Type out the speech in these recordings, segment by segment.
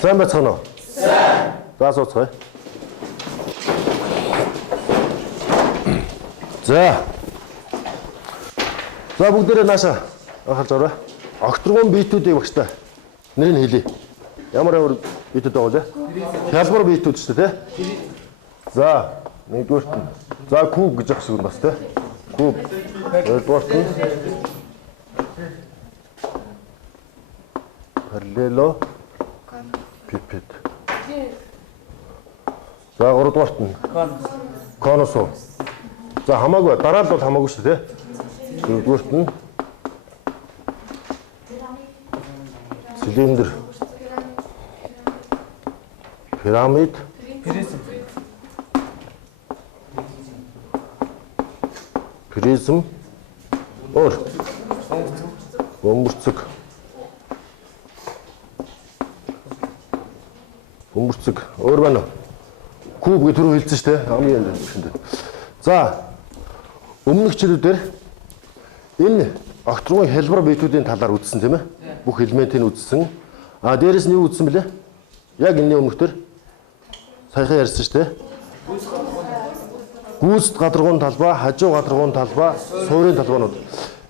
Сайн байцгаана уу? Сайн. За сууцгаая. За. За бүгдээрээ нааша анхаарч аваарай. Огторгон биетүүдийг багштай нэрийг хэлье. Ямар биетүүд байгаа вэ? Хялбар биетүүд шүү дээ, тий? За, нэгдүгээрт нь. За куб гэж ах шиг бас тий? Куб. Хоёрдугаарт нь. Параллело. Пипет. За гуравдугаарт нь. Конус. За хамаагүй дараа нь бол хамаагүй шүү дээ. Дөрөвдүгээрт нь цилиндр. Пирамид. Призм. Өөр. Бөмбөрцөг. Бөмбөрцөг. Өөр байна уу? Куб гэж түрүү хэлсэн шүү дээ. Хамгийн шинэ. За өмнөх хичээлүүдээр энэ огторгон хялбар биетүүдийн талаар үзсэн тийм ээ? Бүх элементийг үзсэн. А дээрэс нь юу үзсэн бэлээ? Яг энэний өмнөхдөр саяхан ярьсан шүү дээ. Гүйцэд гадаргуун талбай, хажуу гадаргуун талбай, суурийн талбайнууд.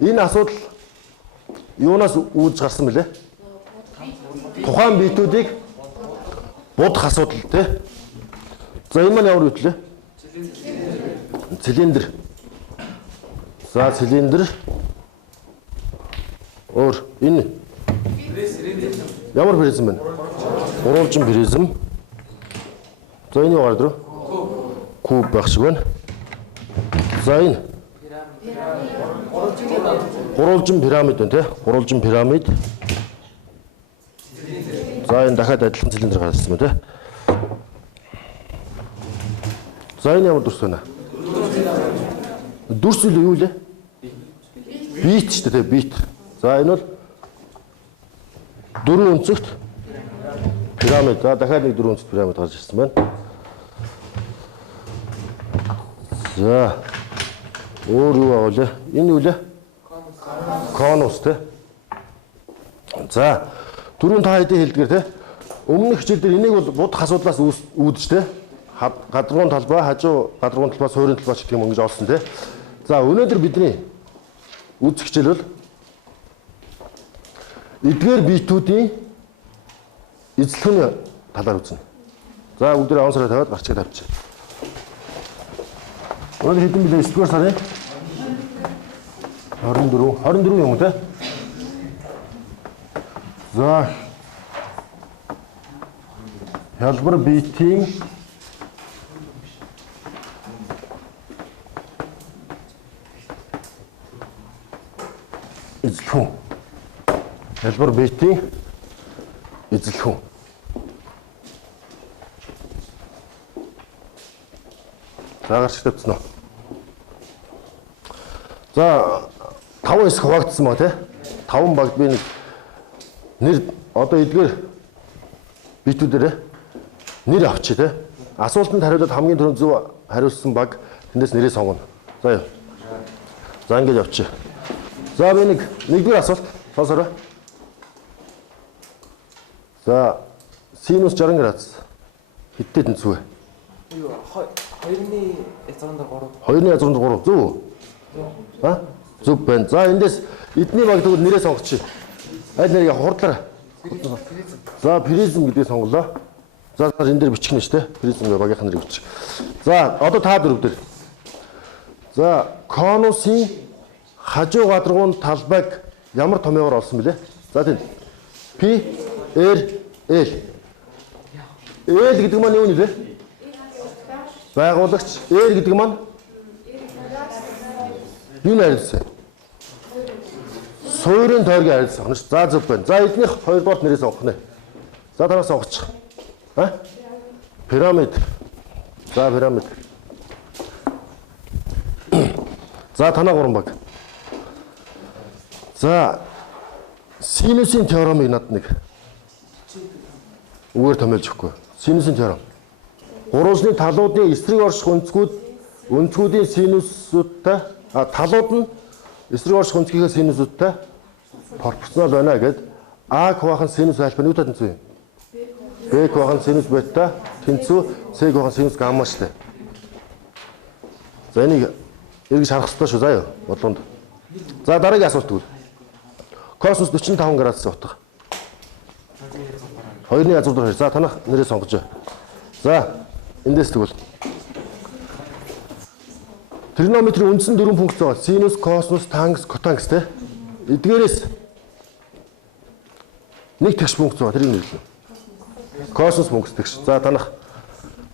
Энэ асуудал юунаас үүдж гарсан бэлээ? Тухайн биетүүдийг будах асуудал тий? За энэ маань ямар бит лээ? Цилиндр. За цилиндр. Өөр энэ ямар призм бэ? Гурвалжин призм. За энэ юу гардаг вэ? Куб байх шиг байна. За энэ гурвалжин пирамид байна тий? Гурвалжин пирамид. За энэ дахиад адилхан цилиндр гарсан байна тий? За энэ ямар дүрс байна? Дүрс юу лээ? Бит шүү дээ, бит. За энэ бол дөрвөн өнцөгт пирамид. За дахиад нэг дөрвөн өнцөгт пирамид гарч ирсэн байна. За өөр юу байгаа вэ? Энэ юу лээ? Конус тий. За түрүүн та хэдийн хэлдгээр тий. Өмнөх хичээл дээр энийг бол будах асуудлаас үүдэж тий. Гадаргуун талбай, хажуу гадаргуун талбай, суурийн талбай гэх юм ингэж олсон тий. За өнөөдөр бидний үзэх хичээл бол эдгээр биетүүдийн эзлэхүүний талаар үзнэ. За бүгдээ он сараа тавиад гарчиг тавьчих. Өнөөдөр хэдэн билээ 9 дугаар сарын 24 юм уу те? За хялбар биетийн эзлэхүүн. Хялбар биетийн эзлэхүүн. За гарч тавьсан уу? За 5 хэсэг хуваагдсан ба тий? 5 багт би нэг нэр одоо эдгээр биетүүдээр нэр авчи тий? Асуултанд хариулаад хамгийн түрүүнд зөв хариулсан баг тэндээс нэрээ сонгоно. За юу. За ингэж авчи. За би нэгдүгээр асуулт сонсорой. За синус 60 градус хэдтэй тэнцвэ? 2-ны 163. 2-ны 163 зөв үү? А? Зөв байна. За эндээс эдний баг тэгвэл нэрээ сонгочих. Аль нэрийг хурдлаарай. За призм гэдгийг сонголоо. За энэ дээр бичих нь шүү дээ. Призм гэх багийнх нэрийг бичих. За одоо та дөрөв дээр. За конусын хажуу гадаргуун талбайг ямар томьёогоор олсон бэлээ? За тийм. P R L. L гэдэг маань юу нэлээ? Байгуулагч. R гэдэг маань юу нэрэлсэн? Суурийн тойргийн харилцаа. За зөв байна. За эднийх хоёрдугаар нэрээ сонгох нэ. За танаас сонгочих. А? Пирамид. За пирамид. За танаа гурван баг. За синусийн теоремыг над нэг үгээр томьёолж өгөхгүй. Синусийн теорем. Гурван талуудын эсрэг орших өнцгүүдийн синусуудтай талууд нь эсрэг орших өнцгийнхээ синусуудтай пропорционал байна гэд А хуваах нь синус альфа нь юу тань зүй? Б байгаа синус бета тэнцүү С байгаа синус гамма шүү дээ. За энийг эргэж харах хэрэгтэй шүү заа юу бодлоонд. За дараагийн асуулт тэгвэл. Косинус 45 градус утга. 2-ны язгуур дээр. За танах нэрээ сонгож бай. За эндээс тэгвэл. Тригонометрийн үндсэн 4 функц байгаа. Синус, косинус, тангенс, котангенс те. Эдгээрээс нэг тэгш функц байгаа. Тэрийг нэрлэнэ. Косинус функц тэгш. За танах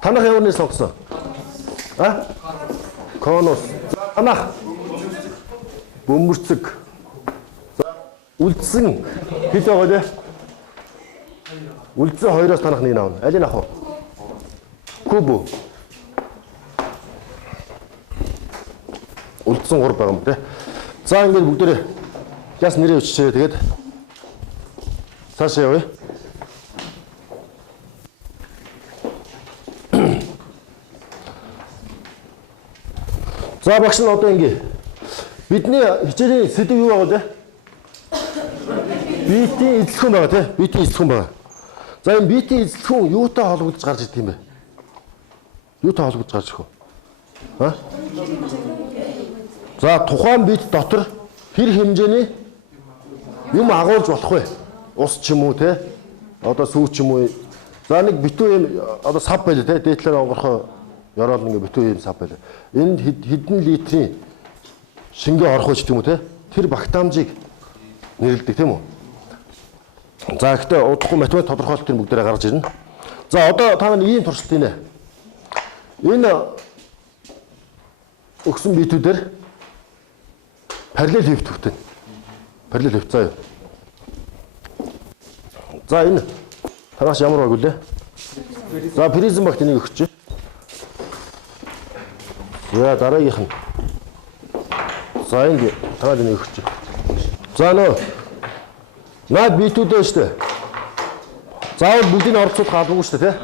ямар нэр сонгосон? А? Конус. Танах бөмбөрцөг. За үлдсэн хэд байгаа те? Үлдсэн 2-оос танах нэг авна. Алийг авах вэ? Куб. Үлдсэн 3 байгаа юм те. За ингээд бүгдээрээ яс нэрээ өччихээ тэгээд цаашаа явъя. За багш нь одоо ингэ. Бидний хичээлийн сэдв юу байгаа вэ? Битийн эзлэхэн байгаа тий. Битийн эзлэхэн байгаа. За энэ битийн эзлэхэн юутай холбогдож гарч ирдэг юм бэ? Юутай холбогдож гарч ирэх вэ? А? За тухайн бит дотор хэр хэмжээний юм агуулж болох вэ? Ус ч юм уу тий? Одоо сүү ч юм уу. За нэг битүү юм одоо сав байлаа тий. Дээдлэр онгорхоо ёроол ингээ битүү юм сав байлаа. Энд хэдэн литрийн шингээ орох вэ гэдэг юм уу тий? Тэр багтаамжийг нэрлэдэг тийм үү? За гэхдээ удахгүй математик тодорхойлолтын бүгдээрээ гарч ирнэ. За одоо та нар ийм туршилтийнэ. Энэ өгсөн битүүдээр параллел хөвт хөвтөн. Параллел хөвт заа юу. За энэ танаас ямар баг үлээ? За призм багт энийг өгч. За дараагийнх нь. За ингэ танаас энийг өгч. За нөө. Наад битүүдээ шүү дээ. Заавал бүгдийг оролцуулах албагүй шүү дээ, тий?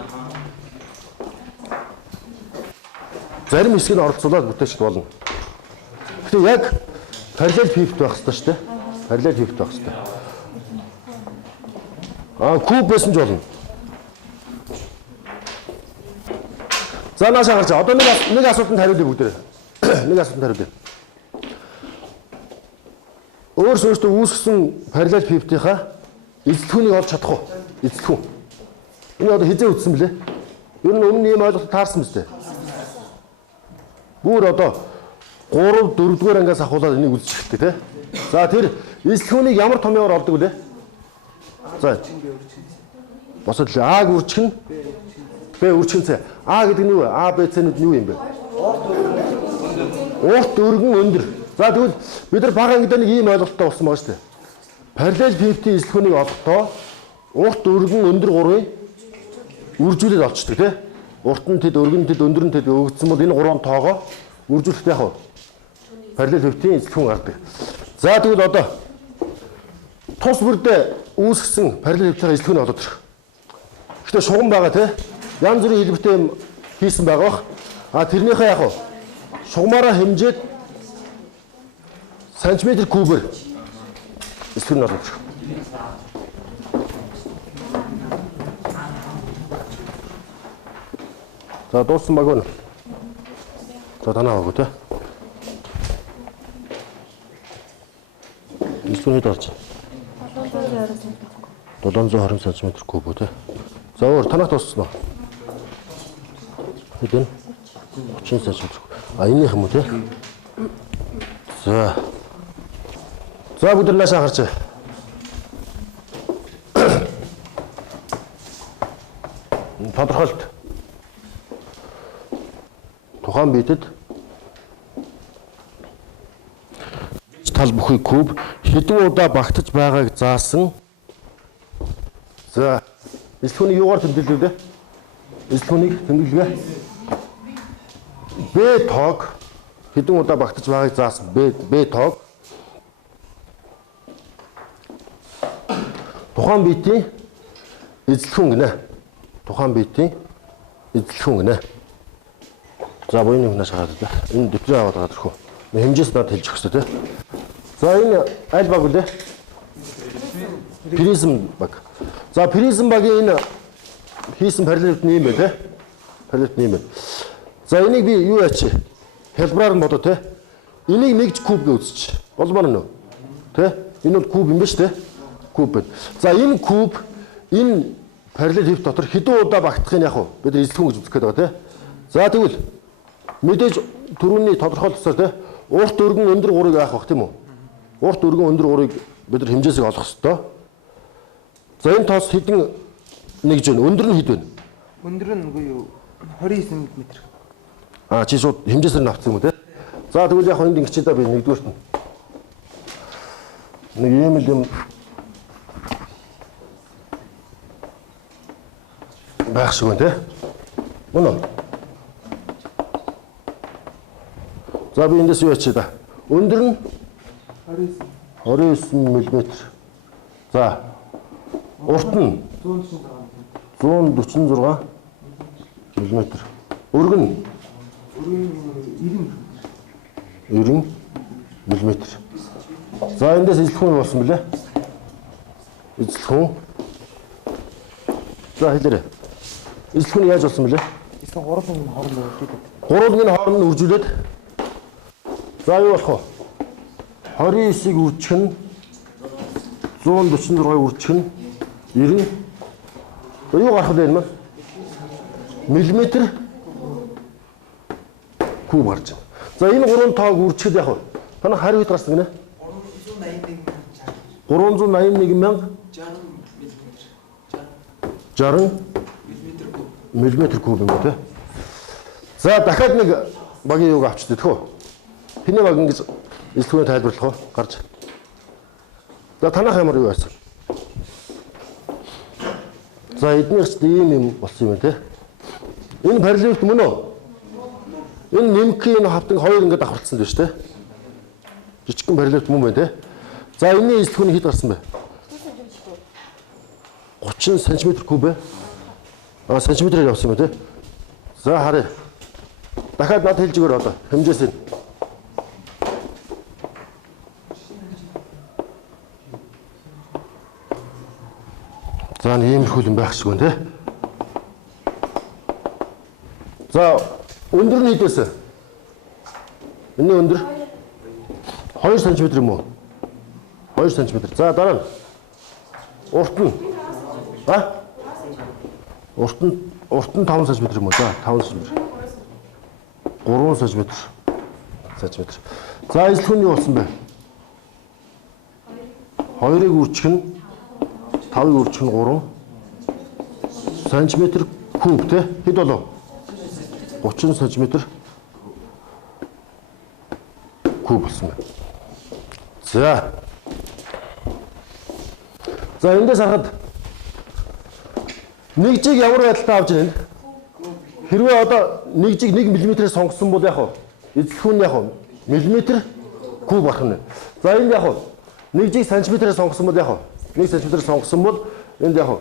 Зарим хэсгийг оролцуулаад бүтээч болно. Гэхдээ яг параллел фифт байх хэрэгтэй шүү дээ. Параллел фифт байх хэрэгтэй. Куб байсан ч болно. За наашаа гарч. Одоо нэг асуултанд хариулъя бүгдээрээ. Нэг асуултанд хариулъя. Өөрөөсөө үүсгэсэн параллел фифтийнхаа эзлэхүүнийг олж чадах уу? Эзлэхүүн. Энэ одоо хизээ үтсэн блэ? Ер нь өмнө ийм ойлголт таарсан биз дээ. Бүр одоо 3 4-р ангиас ахуулаад энийг үзэж эхэлдэг тий. За тэр эзлэхүүнийг ямар томьёор олдог вэ? За. Босод л А-г үржих нь Б үржих нь С. А гэдэг нь юу вэ? А, Б, С-нүүд нь юу юм бэ? Урт өргөн өндөр. За тэгвэл бид нар бага ангидаа нэг ийм ойлголттой болсон байгаа шүү дээ. Параллел фифтийн эзлэхүүнийг олохдоо урт өргөн өндөр гурвын үржүүлээд олчдаг тий. Урт нь тэд, өргөн тэд, өндөр нь тэд өгөгдсөн бол энэ гурван тоогоо үржүүлэхдээ яг нь параллел фифтийн эзлэхүүн гардаг. За тэгвэл одоо тус бүрдээ үүсгэсэн параллел фифтийн эзлэхүүнийг олоод ирэх. Гэхдээ шугам байгаа тий. Янз бүрийн хэлбэртэй юм хийсэн байгаа бах. Тэрнийхээ яг нь шугамаараа хэмжээд сантиметр кубээр эзлэхүүн олоод ирэх. За дууссан баг байна. За танаа авах тий. Эзлэхүүн хэд болж байна? 720 см куб үү тий. За өөр танах дууссан уу? Хэд вэ? 30 см. Энийх юм уу тий? За. За бүгд наашаа харж. Тодорхойлт. Тухайн битэд тал бүхий куб хэдэн удаа багтаж байгааг заасан. За эзлэхүүнийг юугаар тэмдэглэв дээ? Эзлэхүүнийг тэмдэглэгээ. Б тоог хэдэн удаа багтаж байгааг заасан. Б тоог тухайн битийн эзлэхүүн гинэ. Тухайн битийн эзлэхүүн гинэ. За буйны хүнээс гараад байна. Энэ дэвтрээ аваад гараад ирэх үү. Хэмжээс надад хэлж өгсөө тий. За энэ аль баг үлээ? Призм баг. За призм багийн энэ хийсэн параллелт нь юм байна те. Параллелт нь юм байна. За энийг би юу яач? Хэлбэраар нь бодоо те. Энийг нэгж куб гэж үзчих. Болмоор нь. Тэ? Энэ бол куб юм ба шүү те. Куб байна. За энэ куб энэ параллел хэв дотор хэдэн удаа багтахыг яг бид эзлэхэн гэж үзэх гээд байгаа те. За тэгвэл мэдээж түрүүний тодорхойлолцоор те урт өргөн өндөр 3-ыг авах бах тийм үү? Урт өргөн өндөр 3-ыг бид нар хэмжээсийг олох ёстой. За энэ тоос хэдэн нэгж байна? Өндөр нь хэд байна? Өндөр нь үгүй юу 29 м. Аа чи шууд хэмжээсээр нь авсан юм уу те? За тэгвэл яг энд ингэчээ да би нэгдүгээрт нь нэг юм л юм байх шиг байна те. Мөн үү? За би эндээс юу ячээ да? Өндөр нь 29 мм. За урт нь 146 мм. Өргөн нь 90 мм. За эндээс эзлэхэн болсон билээ. Эзлэхэн. За хэлээрэй. Эзлэхэн яаж болсон билээ? Эсвэл 3 нь хоорондоо үржүүлээд. 3-ыг нь хооронд нь үржүүлээд. За юу болох вэ? 29-ыг үржих нь 146-ыг үржих нь 90. Юу гарах вэ энэ? Миллиметр куб гарч байна. За энэ 3 тоог үржихэд яг вэ? Танай хариу хэд гарсан гинэ? 381,060 мм куб юм те. За дахиад нэг багийн юг авчдээ тэхүү. Хэний баг ингэж эзлэхүүний тайлбарлах уу? Гарч. За танах ямар юу байсан? За эднийгч ийм юм болсон юм те. Энэ параллелт мөн үү? Энэ нимхийн хавтан хоёр ингэ давхарцсан дээ шүү те. Жижигхэн параллелт мөн байна те. За энэний эзлэхүүний хэд гарсан бэ? 30 см куб ээ. Сантиметрээр явсан юм те. За харъя. Дахиад над хэлж өгөр одоо хэмжээс нь. За иймэрхүү юм байх шиг байна те. За өндөр нь хэд вэ? Энэний өндөр 2 см юм уу? 2 см. За дараа нь урт нь урт нь 5 см юм уу? За 5 см. 3 см. За эзлэх нь юу болсон бэ? 2-ыг үржих нь 5-ыг үржих нь 3 см куб те. Хэд болов? 30 см куб болсон байна. За. За эндээс харахад нэг жиг ямар байдалтай авч ирнэ? Хэрвээ одоо нэг жиг 1 мм-ээр сонгосон бол яг хөө эзлэхүүн яг хөө миллиметр куб болох нь. За энд яг хөө нэг жиг сантиметрээр сонгосон бол яг хөө 1 см-ээр сонгосон бол энд яг хөө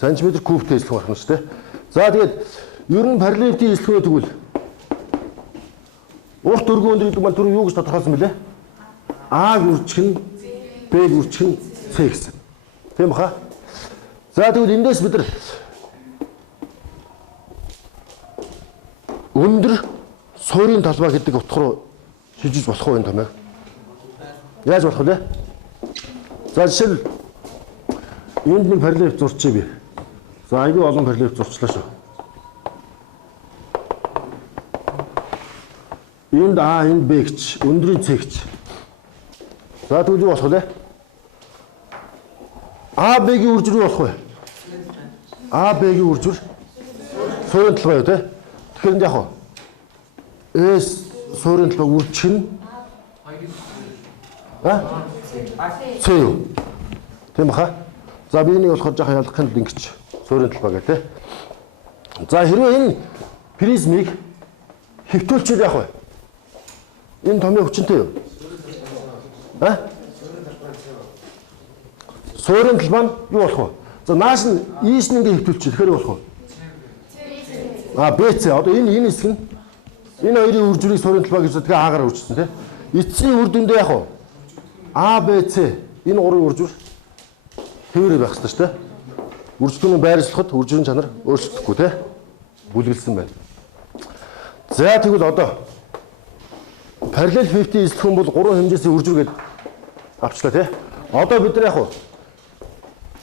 сантиметр кубтэй эзлэх болох нь шүү дээ. За тэгээд ер нь параллелитийн эзлэхүүн тэгвэл урт өргөн өндөр гэдэг маань түр юу гэж тодорхойлсон бэлээ? А үржих нь Б үржих нь С гэсэн. Тийм баха? За тэгвэл эндээс бид нар өндөр суурийн талбай гэдэг утга руу шижиж болох уу энэ томьёог? Яаж болох вэ? За жишээл энд нэг параллель зурчих би. За айгүй олон параллель зурчлаа шүү. Энд А, энд Б гэж, өндрийн С гэж. За тэгвэл юу болох вэ? А, Б-гийн үржир юу болох вэ? А, Б-гийн үржир суурийн талбай юу те? Тэгэхээр яг хоо С суурийн талбай үржих нь С юу? Тийм баха? За би энийг болохоор жоохон ялгахын тулд ингэж суурийн талбай гэх те. За хэрвээ энэ призмыг хэвтүүлчихэд яг вэ? Энэ томьёо хүчинтэй юу? Суурийн талбай нь юу болох вэ? За нааш нь ийш нь ингэ хэвтүүлчих. Тэгэхээр юу болох вэ? БЦ. Одоо энэ хэсэг нь энэ хоёрын үржирийг суурийн талбай гэж тэгээ аагаар үржсэн тийм. Эцсийн үр дүндээ яг уу А, Б, С энэ гурван үржир хэвээрээ байх хэрэгтэй шүү дээ. Үржлэхүүний байрлахад үржлийн чанар өөрчлөгдөхгүй тий. Бүлгэлсэн байна. За тэгвэл одоо parallel 50 эслэхүүн бол 3 хэмжээсийн үржиргээд авчлаа тий. Одоо бид нар яг уу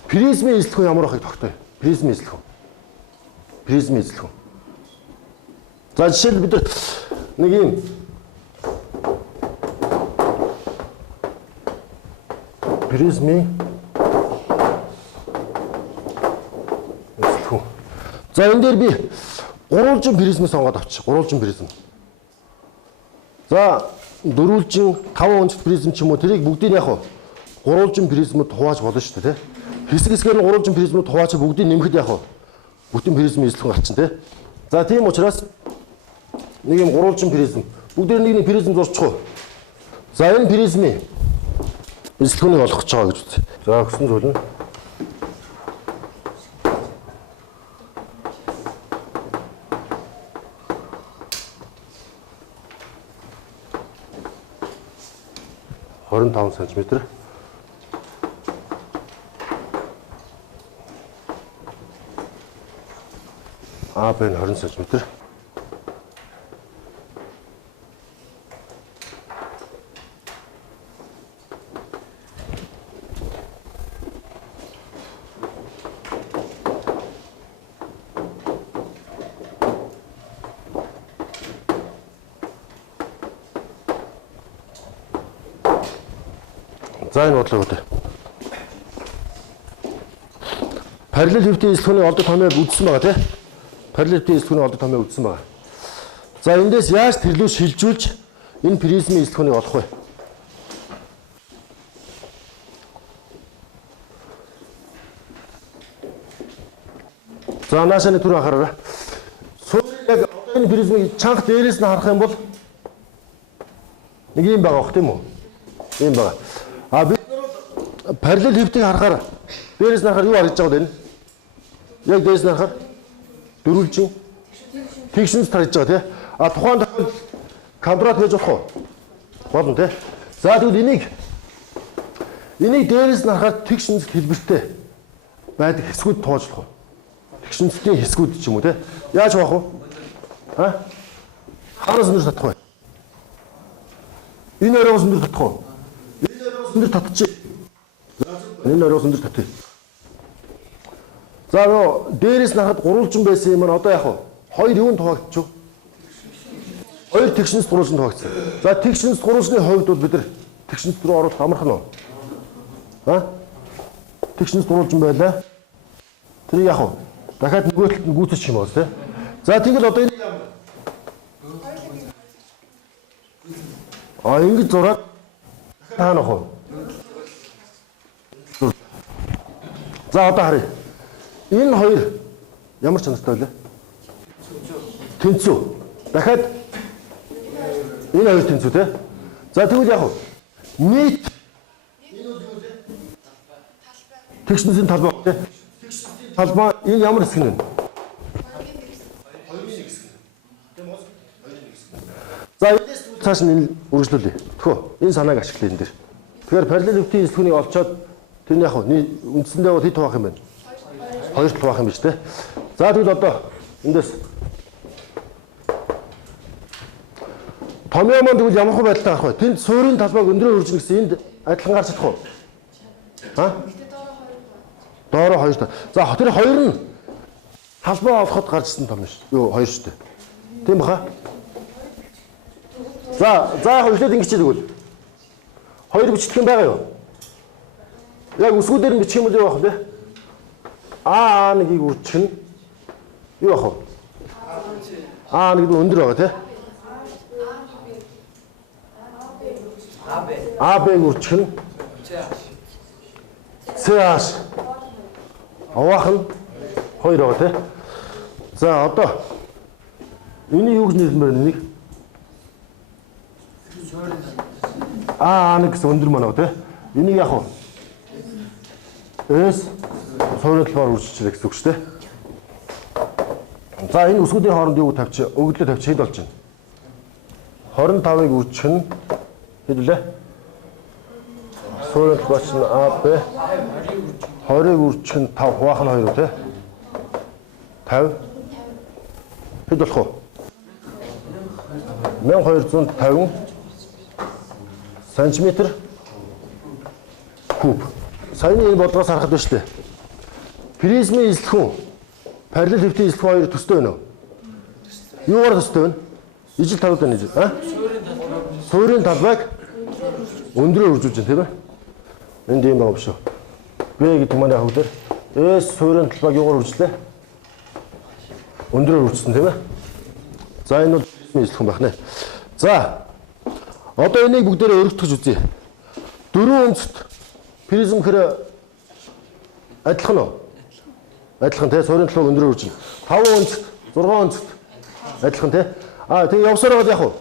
призмын эслэхүүн ямар байхыг тогтооё. Призмын эслэхүүн. Призмын эслэхүүн. За жишээл бид нар нэг юм призмын эслэхүүн. За энэ дээр би гурвалжин призм сонгоод авчих. Гурвалжин призм. За дөрвөлжин 5 онцгой призм ч юм уу тэрийг бүгдийг яг гурвалжин призмд хувааж болно шүү дээ тий. Хэсэг хэсгээр нь гурвалжин призмд хувааж бүгдийг нэмэхэд яг бүтэн призмын эслэхүүн гарчин тий. За тийм учраас нэг юм гурвалжин призм. Бүгдээр нэг призм зурчих уу. За энэ призмын эслэхүүнийг олох гэж байгаа гэж үзье. За өгсөн зүйл нь (25 см). АБ нь 20 см. За энэ бодлого үү. Parallel 50 эслэхүүний олдох томьёог үзсэн байгаа тий. Parallel 50 эслэхүүний олдох томьёог үзсэн байгаа. За эндээс яаж тэрлүү шилжүүлж энэ призмын эслэхүүнийг олох вэ? За наашаа нэг түр анхаараа. Сүүл яг одоо энэ призмыг чанга дээрээс нь харах юм бол нэг юм байгаа бох тийм үү? Ийм байгаа. А бид нар parallel 50-ийг харахаар дээрээс нь харахаар юу харагдаж байгаа вэ? Яг дээрээс нь харахаар дөрвөлжин тэгшинс тарж байгаа тий. А тухайн тохиолдолд квадрат хийж болох уу? Болно тий. За тэгвэл энийг дээрээс нь харахаар тэгшинс хэлбэртэй байдаг хэсгүүд тоожлох уу? Тэгшинсийн хэсгүүд ч юм уу тий. Яаж авах вэ? Хараас өндөр татах вэ? Энэ оройгоос өндөр татах уу? Энэ оройгоос өндөр татчих. Энэ оройгоос өндөр татъя. За нөө дээрээс нь харахад гурвалжин байсан юм одоо яг хоёр юунд хуваагдчих вэ? Хоёр тэгшинс гурвалжинд хуваагдсан. За тэгшинс гурвалжны хувьд бол бид нар тэгшинс рүү оруулах амархан уу? Тэгшинс гурвалжин байлаа. Тэр яг дахиад нөгөө талд нь гүйцэж юм байна тий. За тэгэл одоо энэ ингэж зураад таанах уу? За одоо харъя. Энэ хоёр ямар чанартай вэ? Тэнцүү. Дахиад энэ хоёр тэнцүү тий. За тэгвэл яг нийт тэгшинсийн талбай тий. Тэгшинсийн талбай энэ ямар хэсэг нь вэ? За энэс цааш нь үргэлжлүүлье. Тэхөө энэ санааг ашиглая энэ дэр. Тэгэхээр parallel 50 эслэхүүнийг олцоод тэр нь яг үндсэндээ хэд хуваах юм бэ? 2 хуваах юм биш үү? За тэгвэл одоо эндээс томьёо маань тэгвэл ямар байдалтай гарах вэ? Тэнд суурийн талбайг өндрөөр үржинэ гэсэн энд адилхан гарч чадах уу? Доороо 2 та. За тэр хоёр нь талбай олоход гарчсан том шүү. Юу 2 шүү дээ. Тийм баха? За яг эхлээд ингэж тэгвэл хоёр бичлэг юм байгаа юу? Яг үсгүүдээр нь бичих юм бол юу байх вэ? А1-ийг үржих нь юу байх вэ? А1 нь өндөр байгаа тий. АБ-ийг үржих нь CH. Авах нь 2 байгаа тий. За одоо энийг юу гэж нэрлэмээр нэг А1 гэсэн өндөр маань байгаа тий. Энийг яг уу S суурин талбаар үржижлээ гэсэн үг шүү дээ. За энэ үсгүүдийн хооронд юу тавьчих, өгдлөө тавьчих хэд болж байна? 25-ыг үржих нь хэд вүлээ? Суурин талбаач нь АБ 20-ыг үржих нь 5 хуваах нь 2 үү те? 50 хэд болох вэ? 1250 сантиметр куб. Саяны энэ бодлогоос харахад байна шүү дээ. Призмын эзлэхүүн, параллел хэвтийн эзлэхүүн хоёр төстэй байна уу? Юугаар төстэй байна? Ижил тавд байна ижил. Суурийн талбайг өндрөө үржүүлж байна тийм ээ. Энд юм байгаа биш үү? B гэдэг манай хав дээр S суурийн талбайг юугаар үржлээ? Өндрөө үржсэн тийм ээ. За энэ бол призмын эзлэхүүн байх нэ. За одоо энийг бүгдээрээ өргөтгөж үзье. Дөрвөн өнцөд призм хэрэг адилхан уу? Адилхан тий суурийн талбайг өндрөө үржин. 5 өнцөд, 6 өнцөд адилхан тий. Тэгээ явсаар байгаа яг уу.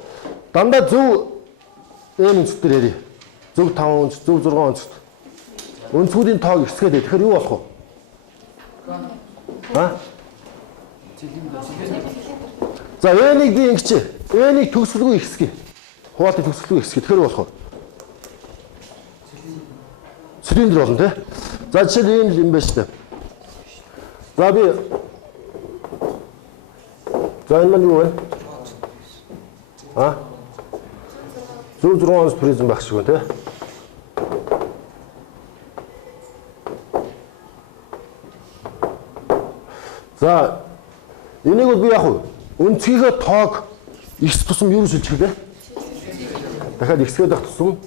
Дандаа зөв энэ өнцөд дээр ярий. Зөв 5 өнцөд, зөв 6 өнцөд. Өнцгүүдийн тоог ихсгээд бай. Тэгэхээр юу болох вэ? За N-ийг би ингэч. N-ийг төгсгөлгүй ихсгий. Хуваалтын төгсгөлгүй ихсгий. Тэгэхээр юу болох вэ? Цилиндр болно тий. За жишээл ийм юм байна шүү дээ. За би за энэ маань юу вэ? Зөв 6 онц призм байх шиг байна тий. За энийг бол би яг өнцгийнхээ тоог ихс тусам юу гэж хэлчих вэ? Дахиад ихсгээд байх тусам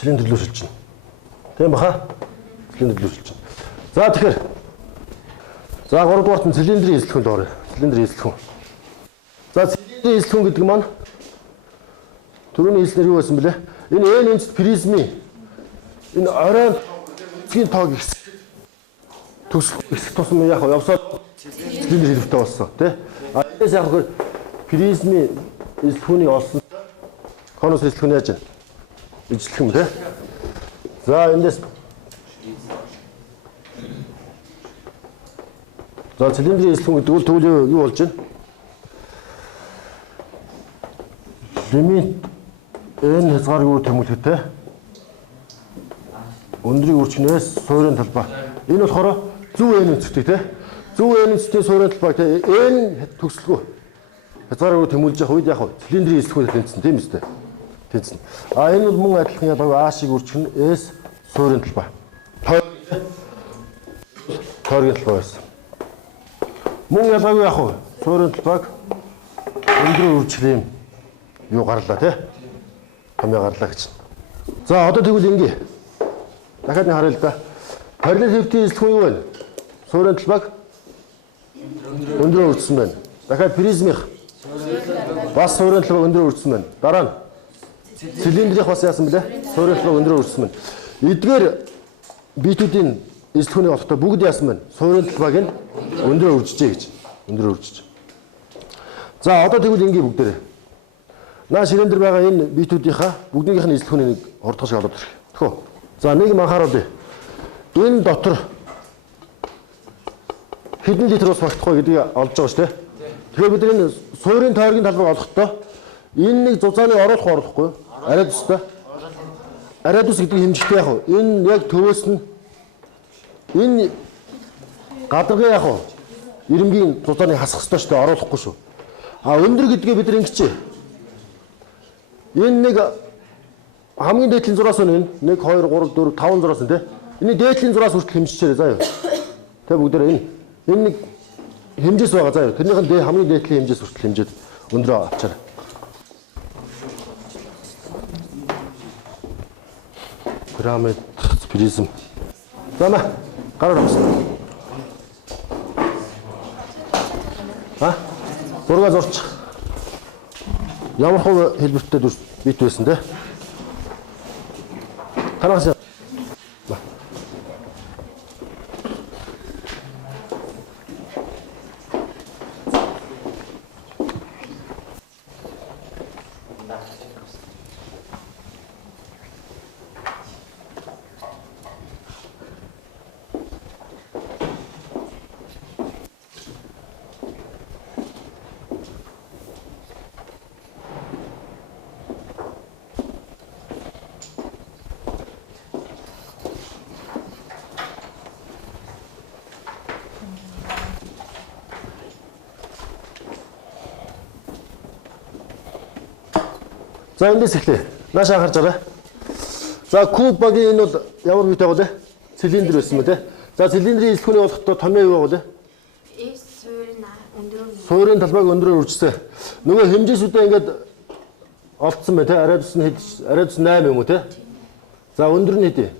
цилиндэрлүү шилжинэ. Тийм баха? Цилиндэрлүү шилжинэ. За тэгэхээр за 3 дугаарт нь цилиндрийн эзлэхүүнд орё. Цилиндрийн эзлэхүүн. За цилиндрийн эзлэхүүн гэдэг маань түрүүний хэлснээр юу байсан бэлээ? Энэ N энцэд призмын энэ оройн цэгийн тоог ихсэх тусам яг явсаад цилиндр хэлбэртэй болсон тий. Энэс яг хөр призмын эзлэхүүнийг олсон. Конус эзлэхүүн яаж вэ? Ижлэх юм тий. За эндээс за цилиндрийн эзлэхүүн гэдэг бол тэгвэл юу болж байна? Лимит N хязгааргүй тэмүүлэхтэй өндрийг үржихнээс суурийн талбай. Энэ болохоор зөв N өнцгтэй тий. Зөв N өнцгтэй суурийн талбай тий. N төгсөлгүй. Хязгааргүй тэмүүлж явах үед яг цилиндрийн эзлэхүүн тэнцсэн тийм үстэй. Тэнцсэн. Энэ бол мөн адилхан яг А-шиг үржих нь S суурийн талбай. Тойргийн талбай байсан. Мөн ялгаагүй яг суурийн талбайг өндрөө үржих юм юу гарлаа тий. Томьёо гарлаа гэж. За одоо тэгвэл ингээ. Дахиад нэг харъя л да. Параллел хэвтийн эзлэхүүн юу вэ? Суурийн талбайг өндрөө үржсэн байна. Дахиад призмих бас суурийн талбайг өндрөө үржсэн байна. Дараа нь цилиндрих бас яасан бэлээ? Суурийн талбайг өндрөө үржсэн байна. Эдгээр битүүдийн эзлэхүүний олохтой бүгд яасан байна? Суурийн талбайг нь өндрөө үржижээ гэж. Өндрөө үржиж. За одоо тэгвэл ингээ бүгдээрээ. Наа ширэн дээр байгаа энэ битүүдийнхаа бүгднийх нь эзлэхүүнийг хордох шиг олоод ирэх. Тэхүү. За нэг юм анхааруулъя. Энэ дотор хэдэн литр ус багтах вэ гэдгийг олж байгаа шүү дээ. Тэгэхээр бид энэ суурийн тойргийн талбайг олохдоо энэ нэг зузааны оруулахгүй юу? Арайд устай. Арайд ус гэдэг хэмжигтэй яг уу. Энэ яг төвөөс нь энэ гадаргын яг уу ирэмгийн зузааны хасах ёстой шүү дээ. Оруулахгүй шүү. Өндөр гэдгээ бид нар ингэчээ. Энэ нэг хамгийн дээдлийн зураас нь 1 2 3 4 5 зураас нь тий. Энэ дээдлийн зураас хүртэл хэмжчихээрэй заа юу. Тэ бүгдээ энэ нэг хэмжээс байгаа заа юу. Тэрнийх нь хамгийн дээдлийн хэмжээс хүртэл хэмжээд өндрөө авчаарай. Пирамид призм. Замаа гараар авсан. Зураг зурч. Ямар хувь хэлбэртэй бит байсан те? Танаас За эндээс эхлэе. Наашаа харж байгаа. За куб багийн энэ бол ямар бит байгаа вэ? Цилиндр байсан мэ те. За цилиндрийн илтгэхүйний болохдоо томьёо юу байгаа вэ? Суурийн талбайг өндрөөр үржсэн. Нөгөө хэмжээсүүдээ ингээд олдсон бай те. Радиус нь радиус 8 юм уу те? За өндөр нь хэд вэ?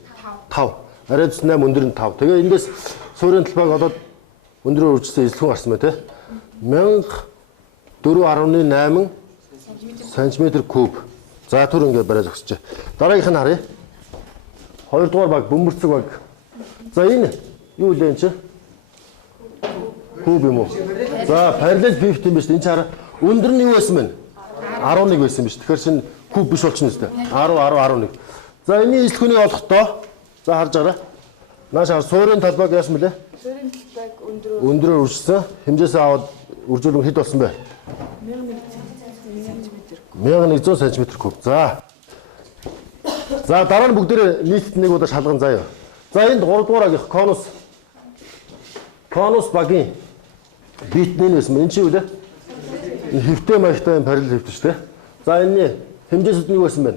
5. Радиус 8, өндөр нь 5. Тэгээ эндээс суурийн талбайг олоод өндрөөр үржсэн илтгэн гарсан бай те. 1418 см куб. За түр ингээд бариад өгсөж. Дараагийнх нь харъя. Хоёрдугаар баг бөмбөрцөг баг. За энэ юу вэ энэ чинь? Куб юм уу? За parallel 50 юм биш. Энэ чинь хараа. Өндөр нь юу байсан бэ? 11 байсан биш. Тэгэхээр шинэ куб биш болчихно үстэй. 10 11. За энэний илтгэхүйний олохдоо за харж байгаа. Наашаа суурийн талбайг яасан бэлээ? Суурийн талбайг өндрөөр үржсэн. Хэмжээсээ аваад үржүүлэн хэд болсон бэ? 1100 см куб. За. За дараа нь бүгдээ нийтд нэг удаа шалган заяа. За энд 3 дугаар агийнх конус. Конус багийн битнээс байсан. Энэ чи юу вэ? Хэвтэй маягтай параллел хэвтэй шүү дээ. За энэний хэмжээсүүд нь юу байсан бэ?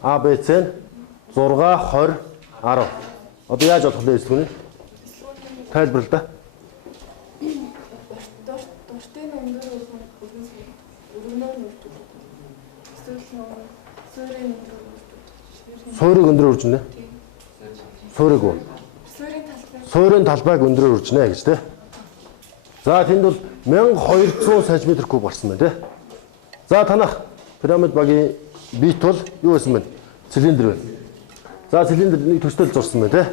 А, Б, С 6 20 10. Одоо яаж болох вэ эсвэл нь? Тайлбарлаа да. дуртай өндөр өргөнөөр нүртүү. Суурийн Суурийг өндрөөр үржинэ. Суурийг уу? Суурийн талбайг өндрөөр үржинэ гэж тий. За тэнд бол 1200 см куб болсон байна тий. За танах пирамид багийн бит бол юу байсан бэ? Цилиндр байна. За цилиндр нэг төстэй зурсан байна тий.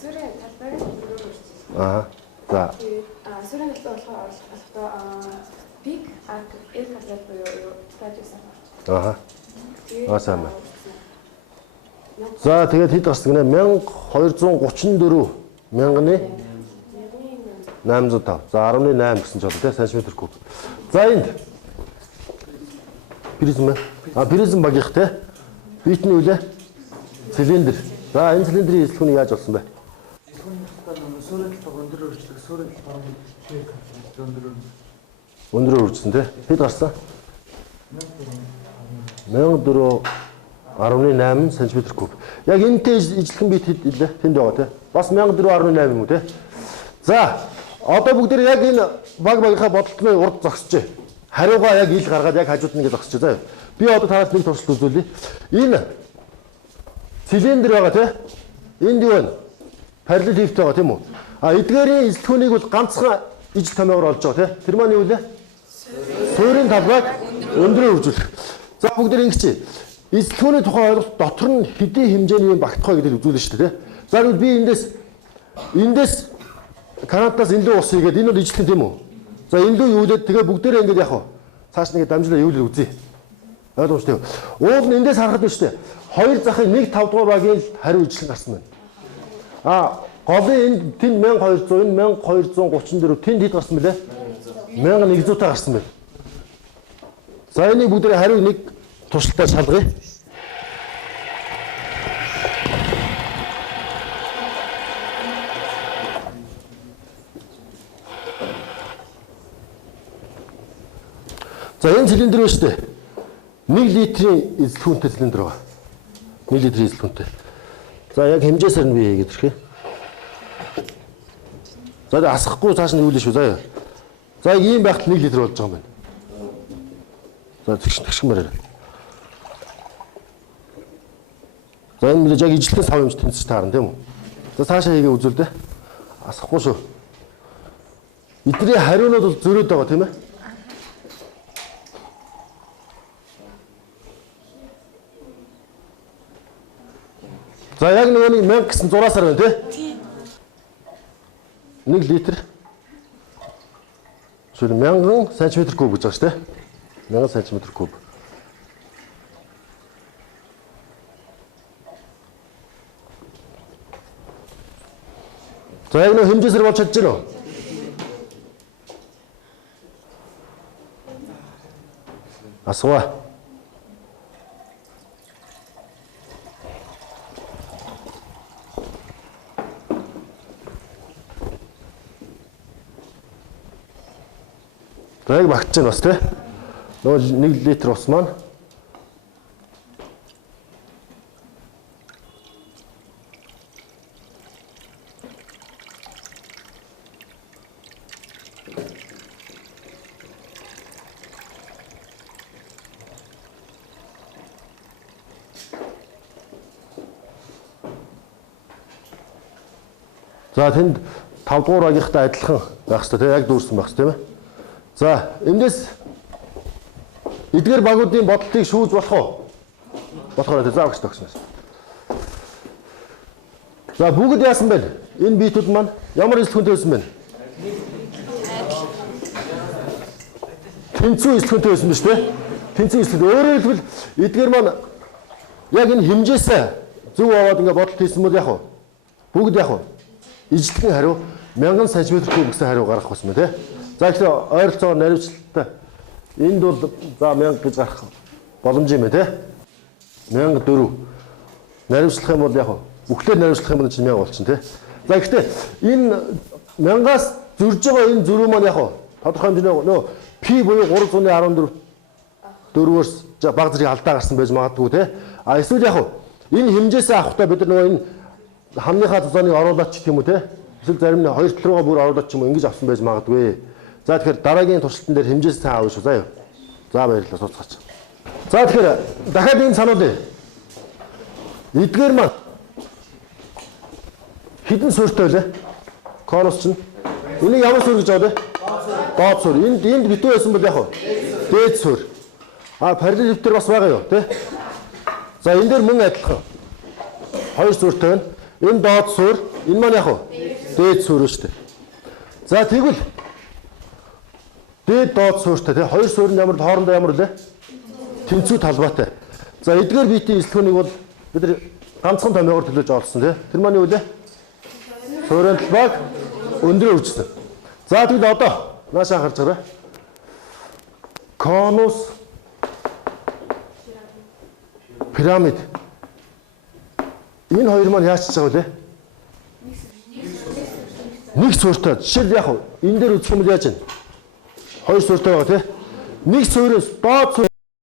Суурийн талбайг өргөнөөр үржиж. Аа. За. Суурийн талбай болохоо пик арк талбай буюу стадиус Аа. Асаам. За тэгээд хэд гарсан гинэ? 1234 мянганы 805. За 18 гэсэн ч болоо тий см куб. За энд призм. Призм багийнх тий. Битний үлээ. Цилиндр. За энэ цилиндрийн илтгэхүйн яаж болсон бэ? Суурийн талбайг өндрөөр үржлээ. Суурийн талбайг Өндрөөр үржсэн тий. Хэд гарсан? 1418 см куб. Яг энэтэй ижлэхэн бит хэд илээ? Тэнд байгаа тий. Бас 1418 юм уу тий. За одоо бүгд яг энэ багийнхаа бодолтны урд зогсож. Хариугаа яг ил гаргаад яг хажууд нь ингэ зогсож заяа. Би одоо танаас нэг туршилт үзүүлье. Энэ цилиндр байгаа тий. Энд юу вэ? Параллел хэвтэй байгаа тийм үү? А эдгээрийн илтгэхүйнийг бол ганцхан ижил томьёогоор олж байгаа тий. Тэр маань юу вэ? Суурийн талбайг өндрөөр үржүүлэх. За бүгд ингэж илтгэхүйний тухай ойлголт дотор нь хэдийн хэмжээний юм багтахаа гэдэг үзүүлнэ шүү дээ тий. За тэгвэл би эндээс Канадаас илүү ус хийгээд энэ бол ижлэх тийм үү? За илүү юу лээд тэгээ бүгдээрээ ингэж яах вэ? Цааш нэг дамжлаа юу л үзье. Ойлгомжтой. Уул нь эндээс харахад нь шүү дээ. Хоёр захын 1 5 дугаар багийн хариу ижлэх гарсан байна. А голын энд тэнд 1200 энэ 1234 тэнд хэд гарсан бэлээ? 1100 та гарсан байна. За энийг бүгдээ хариу нэг туршилтаар шалгая. За энэ цилиндр байна шүү дээ. 1 литрийн эзлэхүүнтэй цилиндр байгаа. 1 литрийн эзлэхүүнтэй. За яг хэмжээсээр нь би хийгээд ирэх. За асахгүй цааш нь юу л шүү заяа. За ийм байхад 1 литр болж байгаа юм байна. За тэгшмээр. За энэ яг ижлэхэн сав юмч тэнцэж таарна тийм үү? За цаашаа хийгээ үзүүл дээ. Асахгүй шүү. Эдний хариунууд бол зөрөөд байгаа тийм ээ? За яг нэг 1000 гэсэн зураасаар байна тий? 1 литр. Шүл 1000 см куб гэж байгаа шүү дээ. 1000 см куб. За яг нэг хэмжээсээр болж чадж байна уу? Асууа. За яг багтж байна бас тий. Нөгөө 1 литр ус маань за тэнд 5 дугаар багийнхтай адилхан байх хэрэгтэй тийм яг дүүрсэн байх хэрэгтэй тийм ээ. За эндээс эдгээр багуудын бодлыг шүүж болох уу? Болохоор тийм заавч тогсноос. За бүгд яасан бэ? Энэ биетүүд маань ямар эсэлхүнтэй байсан бэ? Тэнцүү эсэлхүнтэй байсан биз дээ. Тэнцүү эсэлхүнтэй. Өөрөөр хэлбэл эдгээр маань яг энэ хэмжээсээ зөв аваад ингээд бодолт хийсэн бол яг уу? Бүгд яг уу? Ижлэгэн хариу 1000 см куб гэсэн хариу гаргах байсан мэ тий. За тэгэхээр ойролцоогоор наривчлалтай энд бол за 1000 гэж гарах боломж юм тий. 1004 наривчлах юм бол яг бүхлээр наривчлах юм бол чинь 1000 болчихно тий. За гэхдээ энэ 1000-аас зөрж байгаа энэ зөрүү маань яг тодорхой хэмжээний нөө пи буюу 314 4-өөс баг зэрэг алдаа гарсан байж магадгүй тий. А эсвэл яг энэ хэмжээсээ авахдаа бид нар нөгөө энэ хамныхаа тузааныг оруулаад ч гэх юм уу те эсвэл зарим нь 2 тал руугаа бүр оруулаад ч юм уу ингэж авсан байж магадгүй. За тэгэхээр дараагийн туршилтан дээр хэмжээс сайн аавь шүү заа юу. За баярлалаа сууцгаач. За тэгэхээр дахиад энэ сануулъя. Эдгээр маань хідэн суурьтай байлаа. Конус чинь энийг ямар суурь гэж аваад вэ? Доод суурь. Энд битүү байсан бол яг уу дээд суурь. А параллель дээр бас байгаа юу те. За энэ дээр мөн адилхан. Хоёр суурьтай байна. Энэ доод суурь, энэ маань яг уу дээд суурь шүү дээ. За тэгвэл дээд доод суурьтай тий хоёр суурь нь ямар хоорондоо ямар вэ? Тэнцүү талбайтай. За эдгээр биетийн эсэлхүүнийг бол бид нар ганцхан томьёогоор төлөөж олсон тий. Тэр маань юу вэ? Суурийн талбайг өндрөө үржсэн. За тэгвэл одоо наашаа харж байгаа. Конус пирамид. Энэ хоёр маань яаж ч байгаа вэ? Нэг суурьтай. Жишээл яг энэ дээр үзэх юм бол яаж вэ? Хоёр суурьтай байгаа тий. Нэг суурьээс доод суурь